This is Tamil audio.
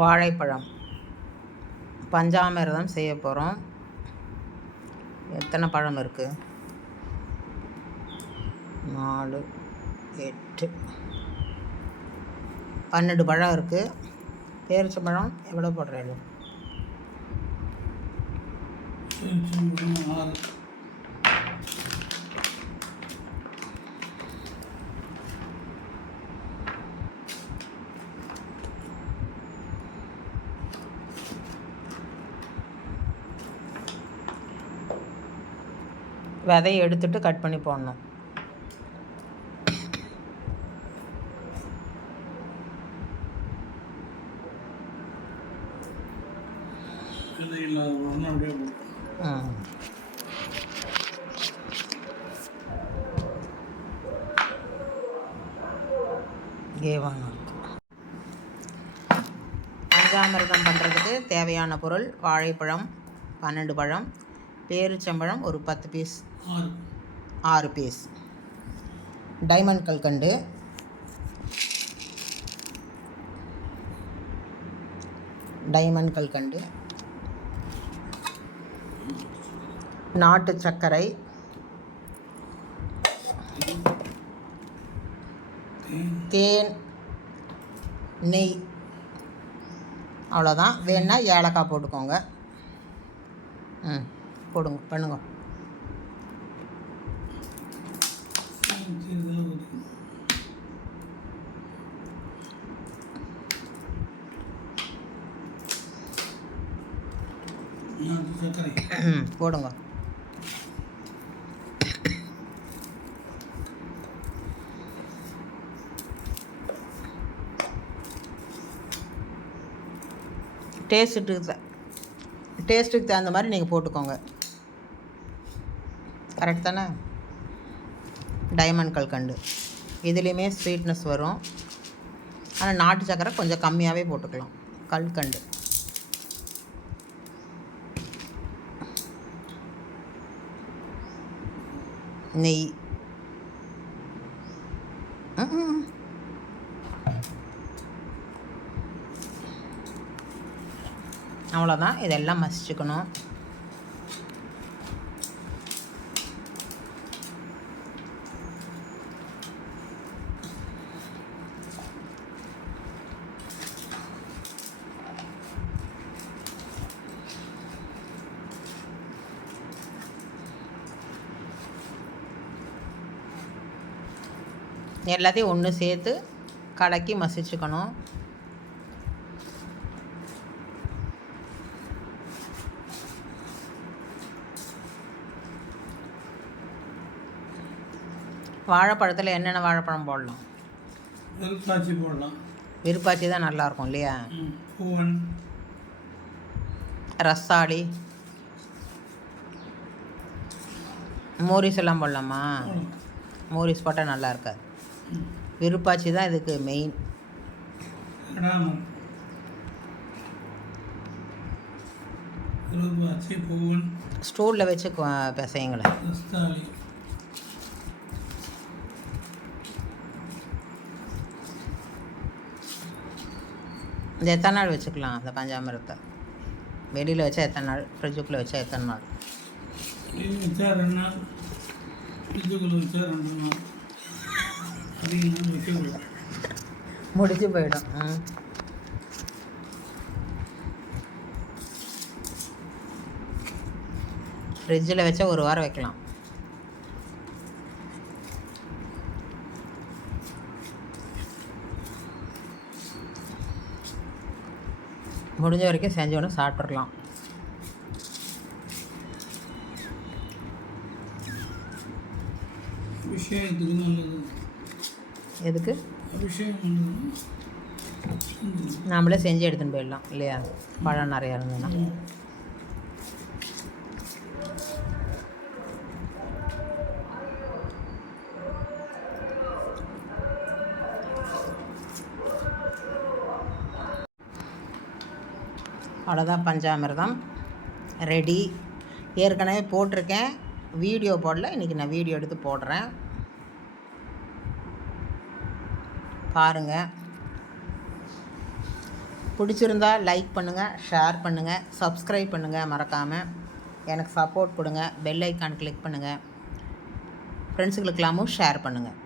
வாழைப்பழம் பஞ்சாமிர்தம் செய்ய போகிறோம். எத்தனை பழம் இருக்குது? 4, 8, 12 பழம் இருக்குது. பேரிச்சம்பழம் எவ்வளோ போடுறீங்க? 6. விதையை எடுத்துட்டு கட் பண்ணி போடணும். பஞ்சாமிர்தம் பண்ணுறதுக்கு தேவையான பொருள்: வாழைப்பழம் 12 பழம், பேரிச்சம்பழம் ஒரு 10 பீஸ், 6 பீஸ், டைமண்ட் கல்கண்டு, நாட்டு சர்க்கரை, தேன், நெய். அவ்வளோதான். வேணா ஏலக்காய் போட்டுக்கோங்க. பண்ணுங்க. போடுங்க. டேஸ்ட்டுக்கு தகுந்த மாதிரி நீங்கள் போட்டுக்கோங்க. கரெக்ட் தானே? டைமண்ட் கல்கண்டு இதுலேயுமே ஸ்வீட்னஸ் வரும். ஆனால் நாட்டு சக்கரை கொஞ்சம் கம்மியாகவே போட்டுக்கலாம். கல்கண்டு, நெய். அவ்வளோதான். இதெல்லாம் மசிச்சுக்கணும். எல்லாத்தையும் ஒன்று சேர்த்து கலக்கி மசிச்சுக்கணும். வாழைப்பழத்தில் என்னென்ன வாழைப்பழம் போடலாம்? விருப்பாச்சி போடலாம். விருப்பாச்சி தான் நல்லாயிருக்கும் இல்லையா? பூவன், ரஸ்தாளி, மோரிஸ் எல்லாம் போடலாமா? மோரிஸ் போட்டால் நல்லா இருக்காது. விருப்பாச்சி தான் இதுக்கு மெயின். ஸ்டூலில் வச்சு பிசைங்களேன். இந்த எத்தனை நாள் வச்சுக்கலாம்? அந்த பஞ்சாமிரத்தை வெளியில் வச்சா எத்தனை நாள்? ஃப்ரிட்ஜுக்குள்ளே வச்சா எத்தனை நாள்? வச்சா 2 நாள், ஃப்ரிட்ஜுக்குள்ளே வச்சா 2 நாள். முடிச்சு போயிடும். ஃப்ரிட்ஜில் வச்சா 1 வாரம் வைக்கலாம். முடிஞ்ச வரைக்கும் செஞ்சோன்னு சாப்பிட்றலாம். எதுக்கு? நம்மளே செஞ்சு எடுத்துன்னு போயிடலாம் இல்லையா? பழம் நிறையா இருந்ததுன்னா. அவ்வளோதான். பஞ்சாமிர்தம் ரெடி. ஏற்கனவே போட்டிருக்கேன், வீடியோ போடல. இன்றைக்கி நான் வீடியோ எடுத்து போடுறேன், பாருங்கள். பிடிச்சிருந்தா லைக் பண்ணுங்கள், ஷேர் பண்ணுங்கள், சப்ஸ்கிரைப் பண்ணுங்கள், மறக்காமல் எனக்கு சப்போர்ட் கொடுங்க. பெல் ஐக்கான் கிளிக் பண்ணுங்கள், ஃப்ரெண்ட்ஸுங்களுக்கெல்லாமும் ஷேர் பண்ணுங்கள்.